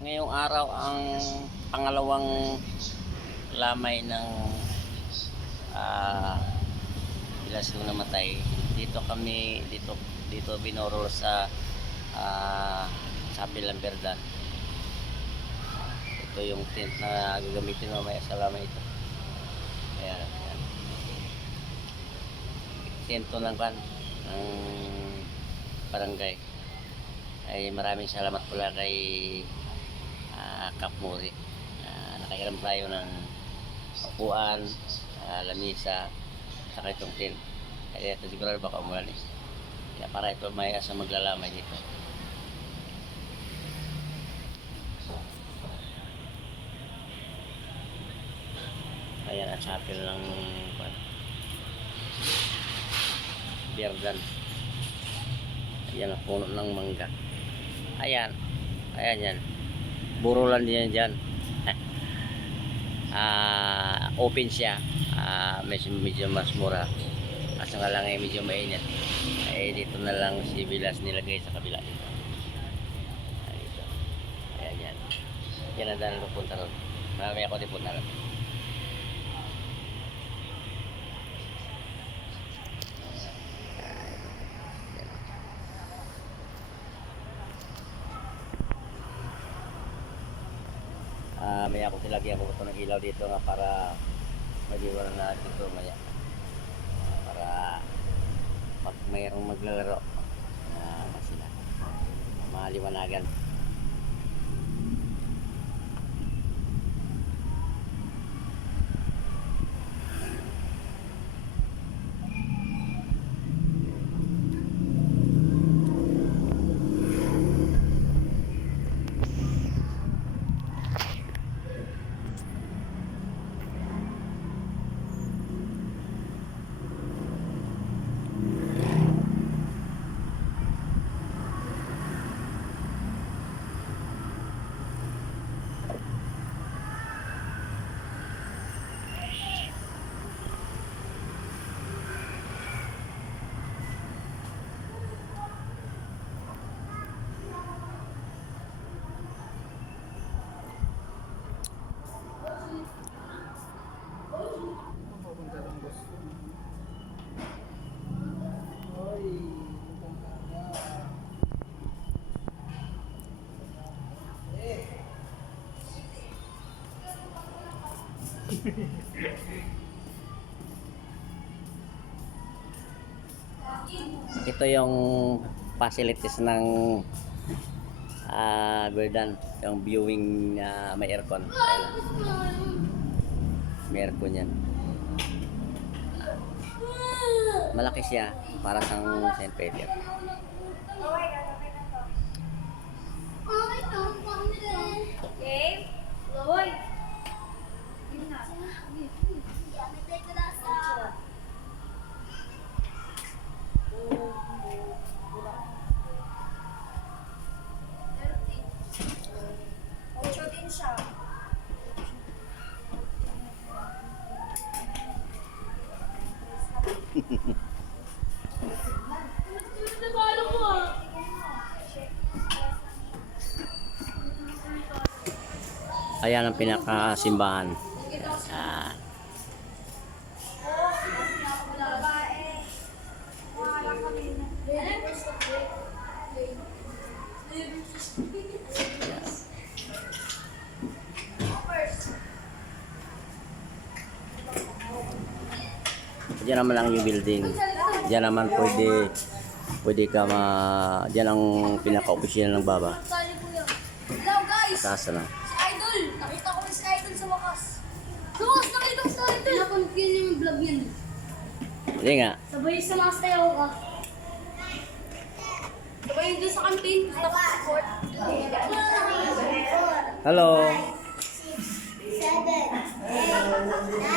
Ngayong araw ang pangalawang lamay ng bilas nung namatay. Dito kami dito binorol sa Sapi Lamberdan. Ito yung tent na gagamitin mamaya sa lamay ito. Ayan. Tent to ng barangay. Ay maraming salamat pala kay Kap Muri. Nakahiram tayo ng upuan, lamisa, saka itong tent. Kaya ito siguro baka umulan eh. Kaya para ito may asa maglalamay dito. Ayan ang sapil ng Berdan. Ayan ang puno ng mangga. Ayan yan. Burulan din yan. Open siya. Medyo mas mura. Kasi nga lang ay medyo mainit. Dito na lang si Bilas nilagay sa kabila dito. Ayan yan. Yan ang dahil pupunta ron. Mamaya ako din punta ron. May ako tilagyan ko ito ng ilaw dito nga para magiwala na dito maya para pag mayroong maglalaro na sila maliwanagan. Ito yung facilities ng Berdan, yung viewing may aircon. May aircon yan. Malaki siya para sa St. Peter. Ayan ang pinakasimbahan. Diyan naman lang yung building. Diyan naman pwede ka diyan ang pinaka-official ng Baba. Hello guys! Taas na. Si Idol! Nakita ko si Idol sa wakas. Sa wakas nakita ko si Idol! Napanood ko yung vlog yan. Hindi nga. Sabay sa mga stayo ka. Sabay yun doon sa campaign. Support. Hello. 7, 8, 9, 10.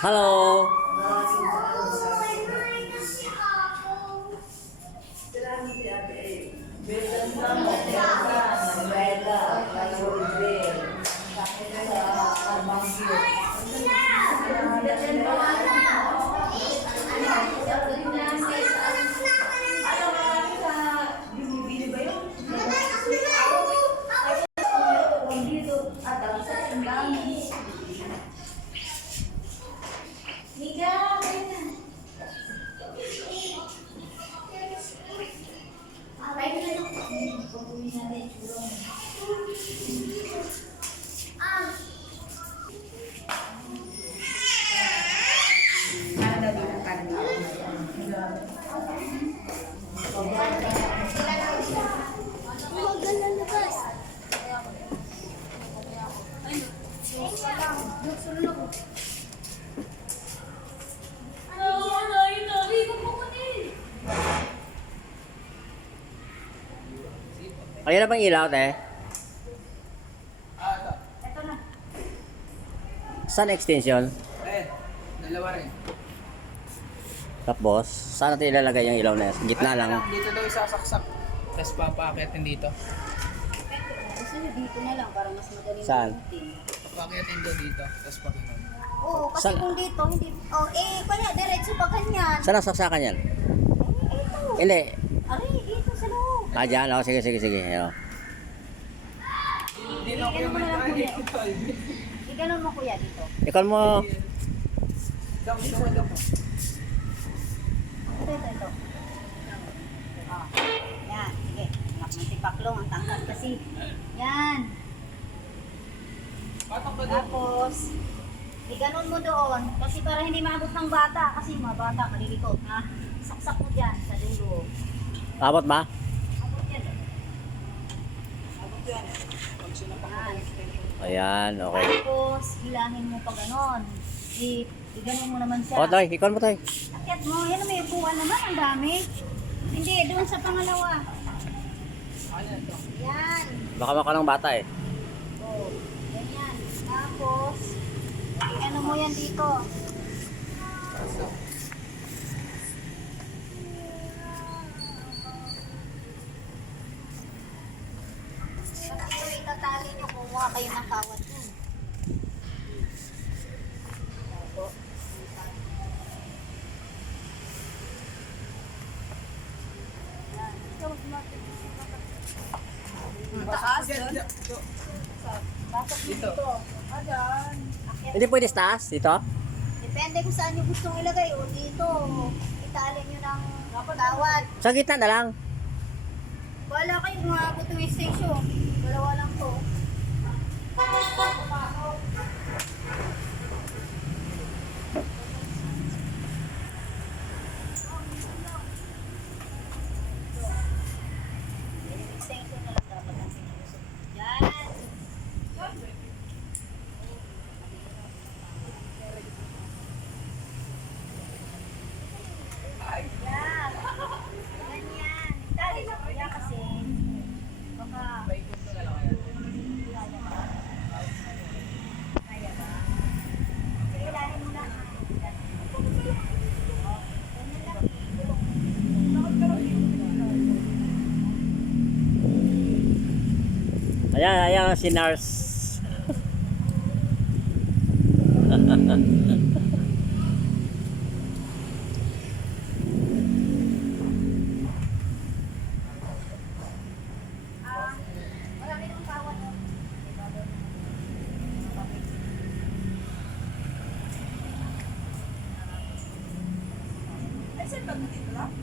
Hello. Umbrella, Ayun na bang ilaw, te? Ito. Ito na. Saan extension? Dalawa rin. Tapos, saan natin ilalagay yung ilaw na yan? Gitna lang. Dito daw isasaksak. Tapos papaakitin dito. Gusto nyo dito na lang para mas madali Saan? mabutin. Papaakitin daw dito. Tapos pakinon. Oo, kasi Saan? kung dito, hindi... Oh, kaya diretso pa ganyan. Saan ang saksakan yan? Ito. Hindi. Aray, dito sa loob. Ah, dyan. Oh, sige. Ayun. Hindi na ako Iganon yung mo na lang kuya. may Iganon mo kuya dito. Ikaw mo. Daw mo. Ito. Ah, yan. Sige. Anak ng tipaklong. Ang tangkad kasi. Yan. Patok ba doon? Tapos, iganon mo doon. Kasi para hindi maabot ng bata. Kasi mga bata, malilikot. Ha? Saksak mo dyan sa dulo. Abot ba? Abot yan. Abot yan. Pag sinapak Yan. Ayan, okay. Tapos, hilangin mo pa ganon. Iganon mo naman siya. O, Toy. Ikaw mo, Toy. Akyat mo. Yan may upuan naman. Ang dami. Hindi, doon sa pangalawa. Ano ito? Yan. Baka maka ng bata eh. Oh, ganyan. Tapos, ano mo yan dito? Kasi ito itatali nyo, kumuha kayo ng kawat dun. Opo. Yan. Taas doon? Bakit Dito. dito? Ayan. Akyat. Hindi pwede sa taas? Dito? Depende kung saan nyo gustong ilagay. O dito, itali nyo ng kawat. Sa gitna na lang. Wala kayo mga butuwi station. Dalawa lang to. Extension na lang dapat ang sinusok. Yan. Yan. Ganyan. Tali na kaya kasi. Baka. Paikot na lang yan. Kaya ba? Kaya ba? Kailangan mo lang. Ayan, si Nars. Marami ng kawat. Ay, saan ba dito lang?